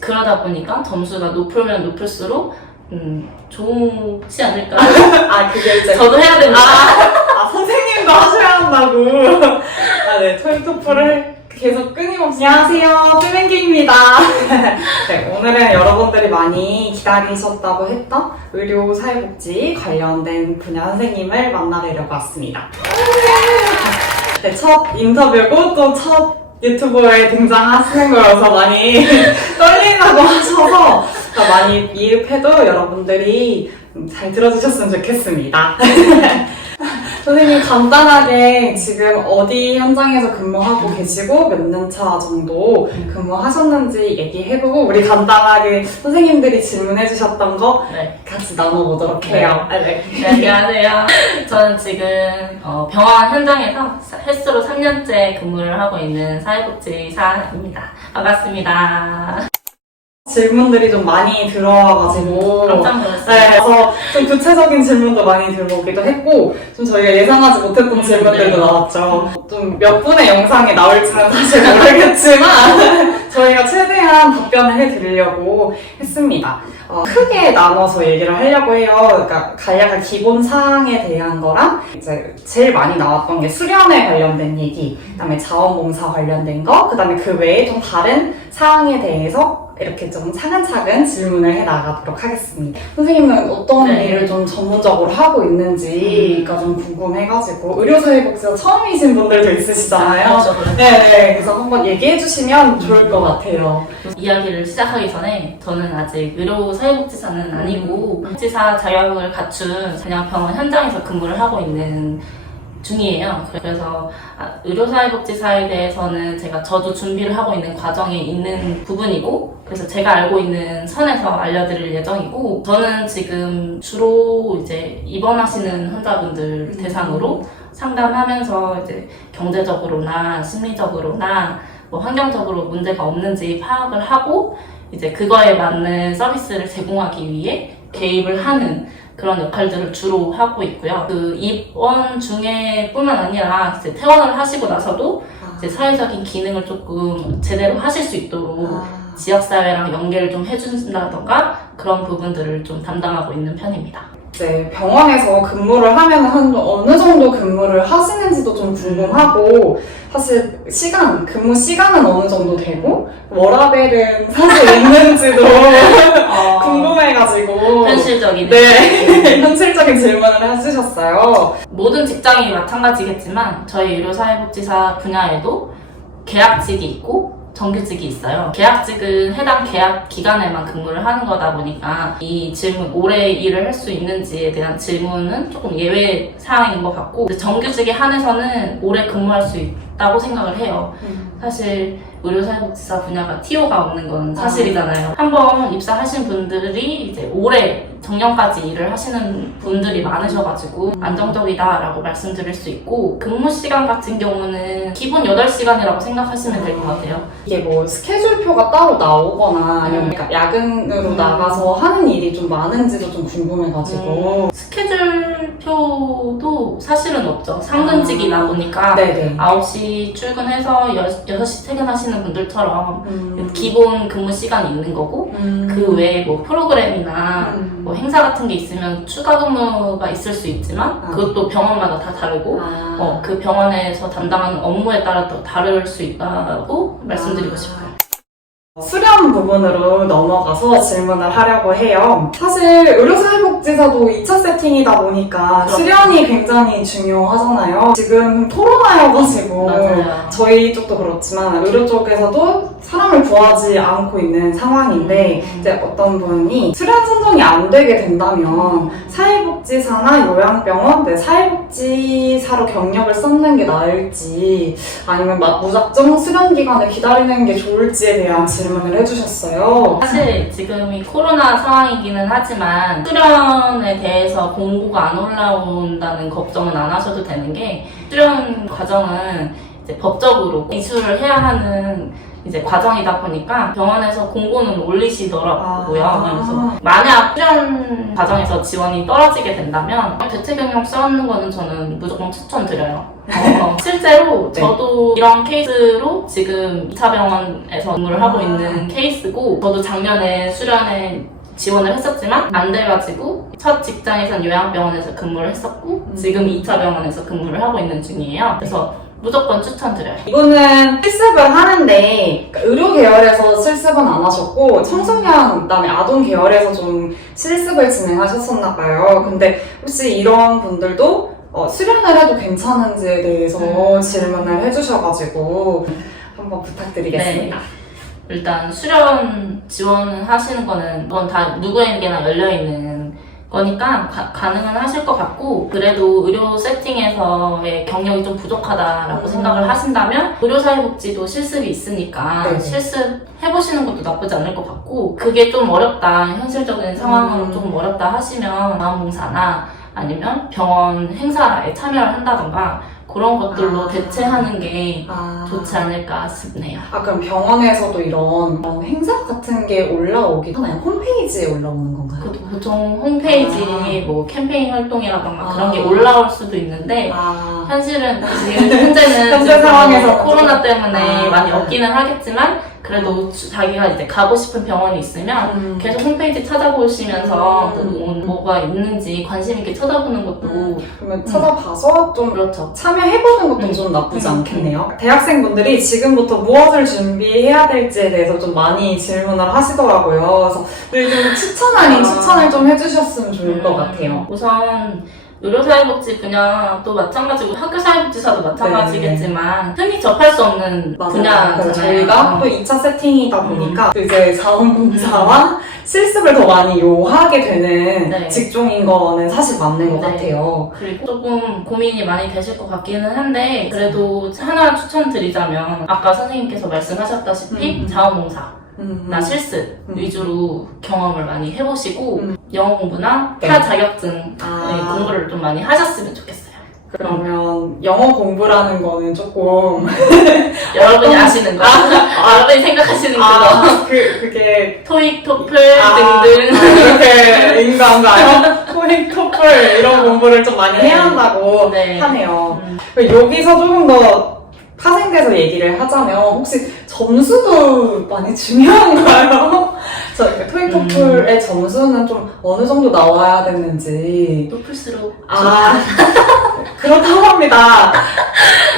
그러다 보니까 점수가 높으면 높을수록 좋지 않을까. 그게 이제. 저도 해야 됩니다. 선생님도 하셔야 한다고. 네, 토익 토플을 계속 끊임없이. 안녕하세요, 삐맨기입니다. 네, 오늘은 여러분들이 많이 기다리셨다고 했던 의료사회복지 관련된 분야 선생님을 만나뵈려고 왔습니다. 네, 첫 인터뷰고 또 첫 유튜브에 등장하시는 거여서 많이 떨린다고 하셔서 많이 미흡해도 여러분들이 잘 들어주셨으면 좋겠습니다. 선생님 간단하게 지금 어디 현장에서 근무하고 계시고 몇 년 차 정도 근무하셨는지 얘기해보고 우리 간단하게 선생님들이 질문해 주셨던 거 같이 나눠보도록 해요. 네, 안녕하세요. 저는 지금 병원 현장에서 헬스로 3년째 근무를 하고 있는 사회복지사입니다. 반갑습니다. 질문들이 좀 많이 들어와가지고 깜짝 놀랐어요. 네, 그래서 좀 구체적인 질문도 많이 들어오기도 했고 좀 저희가 예상하지 못했던 질문들도 나왔죠. 좀 몇 분의 영상이 나올지는 사실 모르겠지만 저희가 최대한 답변을 해드리려고 했습니다. 크게 나눠서 얘기를 하려고 해요. 그러니까 간략한 기본 사항에 대한 거랑 이제 제일 많이 나왔던 게 수련에 관련된 얘기, 그다음에 자원봉사 관련된 거, 그다음에 그 외에 좀 다른 사항에 대해서 이렇게 좀 차근차근 질문을 해 나가도록 하겠습니다. 선생님은 어떤 일을 좀 전문적으로 하고 있는지가 좀 궁금해가지고 의료사회복지사 처음이신 분들도 있으시잖아요. 네, 그래서 한번 얘기해 주시면 좋을 것 같아요. 이야기를 시작하기 전에 저는 아직 의료사회복지사는 아니고 복지사 자격을 갖춘 그냥 병원 현장에서 근무를 하고 있는 중이에요. 그래서 의료사회복지사에 대해서는 제가 저도 준비를 하고 있는 과정에 있는 부분이고 그래서 제가 알고 있는 선에서 알려드릴 예정이고 저는 지금 주로 이제 입원하시는 환자분들 대상으로 상담하면서 이제 경제적으로나 심리적으로나 뭐 환경적으로 문제가 없는지 파악을 하고 이제 그거에 맞는 서비스를 제공하기 위해 개입을 하는 그런 역할들을 주로 하고 있고요. 그 입원 중에 뿐만 아니라 이제 퇴원을 하시고 나서도 이제 사회적인 기능을 조금 제대로 하실 수 있도록 지역사회랑 연계를 좀 해준다던가 그런 부분들을 좀 담당하고 있는 편입니다. 이제 병원에서 근무를 하면 한 어느 정도 근무를 하시는지도 좀 궁금하고 사실 근무 시간은 어느 정도 되고 워라밸은 사실 있는지도 궁금해가지고 현실적인 현실적인 질문을 해주셨어요. 모든 직장이 마찬가지겠지만 저희 의료사회복지사 분야에도 계약직이 있고 정규직이 있어요. 계약직은 해당 계약 기간에만 근무를 하는 거다 보니까 이 질문, 오래 일을 할 수 있는지에 대한 질문은 조금 예외 사항인 것 같고 정규직에 한해서는 오래 근무할 수 있다고 생각을 해요. 사실 의료사회복지사 분야가 TO가 없는 건 사실이잖아요. 한번 입사하신 분들이 이제 오래 정년까지 일을 하시는 분들이 많으셔가지고 안정적이다라고 말씀드릴 수 있고 근무 시간 같은 경우는 기본 8시간이라고 생각하시면 될 것 같아요. 이게 뭐 스케줄표가 따로 나오거나 아니면 그러니까 야근으로 나가서 하는 일이 좀 많은지도 좀 궁금해가지고 스케줄표도 사실은 없죠. 상근직이다 보니까 9시 출근해서 6시 퇴근하시는 분들처럼 기본 근무 시간이 있는 거고 그 외에 뭐 프로그램이나 뭐 행사 같은 게 있으면 추가 근무가 있을 수 있지만 그것도 병원마다 다 다르고 그 병원에서 담당하는 업무에 따라 또 다를 수 있다고 말씀드리고 싶어요. 수련 부분으로 넘어가서 질문을 하려고 해요. 사실 의료사회복지사도 2차 세팅이다 보니까 수련이 굉장히 중요하잖아요. 지금 코로나여가지고 저희 쪽도 그렇지만 의료 쪽에서도 사람을 구하지 않고 있는 상황인데 이제 어떤 분이 수련 선정이 안 되게 된다면 사회복지사나 요양병원, 사회복지사로 경력을 쌓는 게 나을지 아니면 무작정 수련 기간을 기다리는 게 좋을지에 대한 질문을 해주셨어요. 사실 지금이 코로나 상황이기는 하지만 수련에 대해서 공고가 안 올라온다는 걱정은 안 하셔도 되는 게 수련 과정은 이제 법적으로 이수를 해야 하는 이제 과정이다 보니까 병원에서 공고는 올리시더라고요. 아. 그래서 만약 수련 과정에서 지원이 떨어지게 된다면 대체 경력 쌓는 거는 저는 무조건 추천드려요. 실제로 네. 저도 이런 케이스로 지금 2차 병원에서 근무를 하고 있는 케이스고, 저도 작년에 수련에 지원을 했었지만 안 돼가지고 첫 직장에선 요양병원에서 근무를 했었고 지금 2차 병원에서 근무를 하고 있는 중이에요. 그래서 무조건 추천드려요. 이거는 실습을 하는데 그러니까 의료 계열에서 실습은 안 하셨고 청소년 그다음에 아동 계열에서 좀 실습을 진행하셨었나 봐요. 근데 혹시 이런 분들도 수련을 해도 괜찮은지에 대해서 질문을 해주셔가지고 한번 부탁드리겠습니다. 네. 일단 수련 지원을 하시는 거는 그건 다 누구에게나 열려있는 거니까 가능은 하실 것 같고, 그래도 의료 세팅에서의 경력이 좀 부족하다라고 생각을 하신다면 의료사회복지도 실습이 있으니까 네. 실습 해보시는 것도 나쁘지 않을 것 같고, 그게 좀 어렵다, 현실적인 상황으로 조금 어렵다 하시면 자원봉사나 아니면 병원 행사에 참여를 한다던가 그런 것들로 대체하는 게 좋지 않을까 싶네요. 그럼 병원에서도 이런 행사 같은 게 올라오기 하나요? 홈페이지에 올라오는 건가요? 보통 홈페이지 뭐 캠페인 활동이라던가 그런 게 올라올 수도 있는데 현실은 지금 현재는 현재 지금 상황에서 코로나 때문에 많이 네. 없기는 하겠지만 그래도 자기가 이제 가고 싶은 병원이 있으면 계속 홈페이지 찾아보시면서 뭐가 있는지 관심 있게 찾아보는 것도 그러면 찾아봐서 좀 그렇죠. 참여해보는 것도 좀 나쁘지 않겠네요. 대학생분들이 지금부터 무엇을 준비해야 될지에 대해서 좀 많이 질문을 하시더라고요. 그래서 좀 추천 아닌 추천을 좀 해주셨으면 좋을 것 같아요. 우선 의료사회복지 분야도 마찬가지고 학교사회복지사도 마찬가지겠지만 흔히 접할 수 없는 분야잖아요. 저희가 또 2차 세팅이다 보니까 이제 자원봉사와 실습을 더 많이 요하게 되는 네. 직종인 거는 사실 맞는 것 네. 같아요. 그리고 조금 고민이 많이 되실 것 같기는 한데 그래도 하나 추천드리자면 아까 선생님께서 말씀하셨다시피 자원봉사 나 실습 위주로 경험을 많이 해보시고 영어 공부나 네. 타 자격증 공부를 좀 많이 하셨으면 좋겠어요. 그러면 영어 공부라는 거는 조금 여러분이 아시는 거, 여러분이 생각하시는 그거, 그게 토익, 토플 등등. 그렇게 인간가요? 토익, 토플 이런 공부를 좀 많이 해야 한다고 네. 하네요. 여기서 조금 더 파생돼서 얘기를 하자면 혹시 점수도 많이 중요한가요? 저 토익 토플의 점수는 좀 어느 정도 나와야 되는지 높을수록 그렇다고 합니다.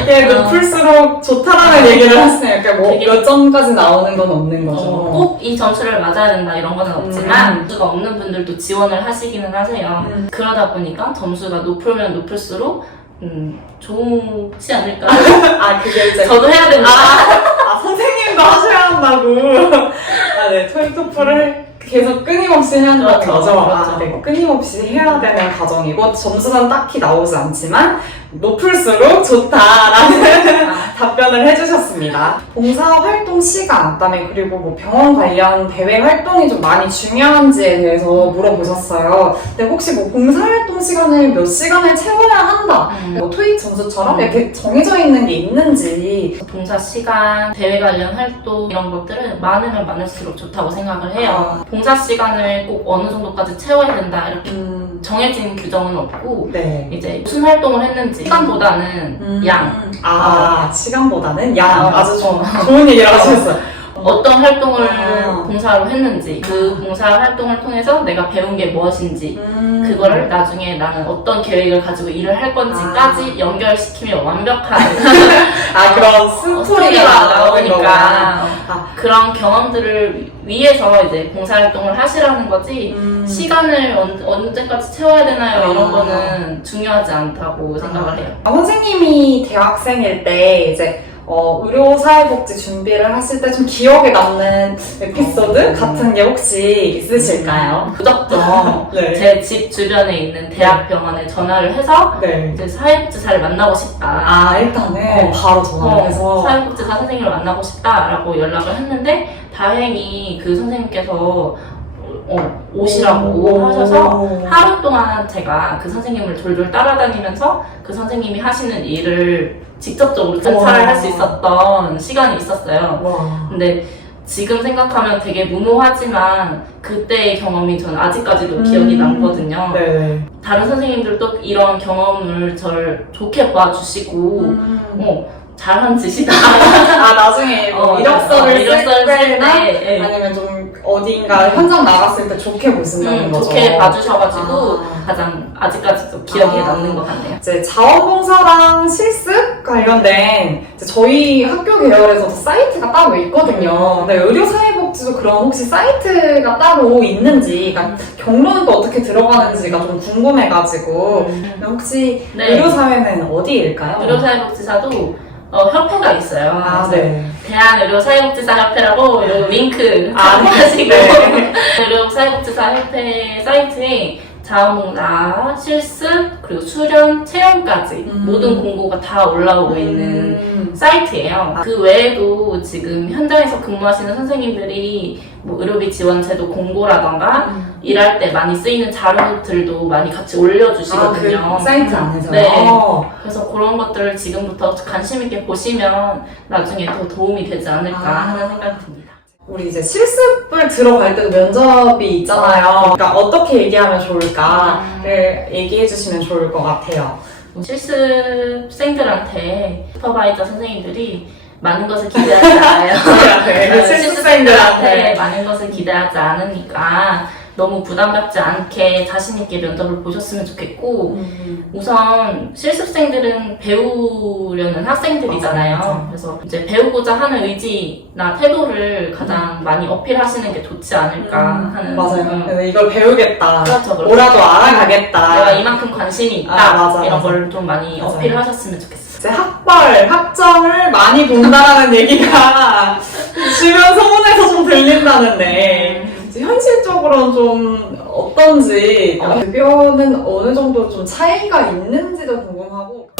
이게 높을수록 좋다라는 얘기를 하시네요. 그러니까 뭐 몇 점까지 나오는 건 없는 거죠. 꼭 이 점수를 맞아야 된다 이런 거는 없지만 점수가 없는 분들도 지원을 하시기는 하세요. 그러다 보니까 점수가 높으면 높을수록 좋지 않을까? 그게 이제 저도 해야 됩니다. 선생님도 하셔야 한다고. 네, 토익 토플을 계속 끊임없이 해야 한다는 그렇죠, 거죠. 그렇죠. 네, 끊임없이 해야 되는 과정이고 점수는 딱히 나오지 않지만 높을수록 좋다라는 답변을 해주셨습니다. 봉사활동 시간, 그다음에 그리고 뭐 병원 관련 대외 활동이 좀 많이 중요한지에 대해서 물어보셨어요. 근데 혹시 뭐 봉사활동 시간을 몇 시간을 채워야 한다, 뭐 토익 점수처럼 이렇게 정해져 있는 게 있는지. 봉사 시간, 대외 관련 활동 이런 것들은 많으면 많을수록 좋다고 생각을 해요. 봉사 시간을 꼭 어느 정도까지 채워야 된다 이렇게 정해진 규정은 없고 네. 이제 무슨 활동을 했는지 시간보다는 양 시간보다는 양. 아주 어. 좋은 얘기를 하셨어요. 어떤 활동을 봉사로 했는지 그 봉사 활동을 통해서 내가 배운 게 무엇인지 그거를 나중에 나는 어떤 계획을 가지고 일을 할 건지까지 연결시키면 완벽한 그런 스토리가 나오는 거구나. 나오니까 그런 경험들을 위해서 이제 봉사활동을 하시라는 거지 시간을 언제까지 채워야 되나요? 이런 거는 중요하지 않다고 생각을 해요. 선생님이 대학생일 때 이제 의료사회복지 준비를 하실 때 좀 기억에 남는 에피소드 같은 게 혹시 있으실까요? 무작정 네. 제 집 주변에 있는 대학병원에 전화를 해서 네. 이제 사회복지사를 만나고 싶다. 일단은 바로 전화를 해서. 사회복지사 선생님을 만나고 싶다라고 연락을 했는데 다행히 그 선생님께서 오시라고 하셔서 하루 동안 제가 그 선생님을 돌돌 따라다니면서 그 선생님이 하시는 일을 직접적으로 관찰을 할 수 있었던 시간이 있었어요. 와. 근데 지금 생각하면 되게 무모하지만 그때의 경험이 저는 아직까지도 기억이 남거든요. 네. 다른 선생님들도 이런 경험을 저를 좋게 봐주시고 잘한 짓이다. 아, 나중에 이력서를 쓸 때나 때 아니면 좀 어딘가 현장 나갔을 때 좋게 보신다는 거죠. 좋게 봐주셔가지고 가장 아직까지도 기억에 남는 것 같네요. 이제 자원봉사랑 실습 관련된 이제 저희 학교 계열에서도 사이트가 따로 있거든요. 근데 의료사회복지도 그런 혹시 사이트가 따로 있는지, 그러니까 경로는 또 어떻게 들어가는지가 좀 궁금해가지고 혹시 네. 의료사회는 어디일까요? 의료사회복지사도 협회가 있어요. 그래서 네. 대한의료사회복지사 협회라고 요 링크 아, 참고하시고 네. 의료사회복지사 협회 사이트에 자원봉사, 실습, 그리고 수련, 체험까지 모든 공고가 다 올라오고 있는 사이트예요. 그 외에도 지금 현장에서 근무하시는 선생님들이 뭐 의료비 지원 제도 공고라던가 일할 때 많이 쓰이는 자료들도 많이 같이 올려주시거든요. 그 사이트 안에서요? 네. 그래서 그런 것들을 지금부터 관심 있게 보시면 나중에 더 도움이 되지 않을까 하는 생각이 듭니다. 우리 이제 실습을 들어갈 때도 면접이 있잖아요. 그러니까 어떻게 얘기하면 좋을까를 얘기해 주시면 좋을 것 같아요. 실습생들한테 슈퍼바이저 선생님들이 많은 것을 기대하지 않아요. 네, 실습생들한테 많은 것을 기대하지 않으니까 너무 부담 갖지 않게 자신있게 면접을 보셨으면 좋겠고, 우선 실습생들은 배우려는 학생들이잖아요. 맞아. 그래서 이제 배우고자 하는 의지나 태도를 가장 많이 어필하시는 게 좋지 않을까 하는. 맞아요. 그래서 이걸 배우겠다. 그렇죠, 그렇죠. 뭐라도 알아가겠다. 내가 이만큼 관심이 있다. 맞아, 이런 맞아. 걸 좀 많이 맞아요. 어필하셨으면 좋겠어요. 이제 학점을 많이 본다라는 얘기가 주변 소문에서 좀 들린다는데 이제 현실적으로는 좀 어떤지 급여는 어느 정도 좀 차이가 있는지도 궁금하고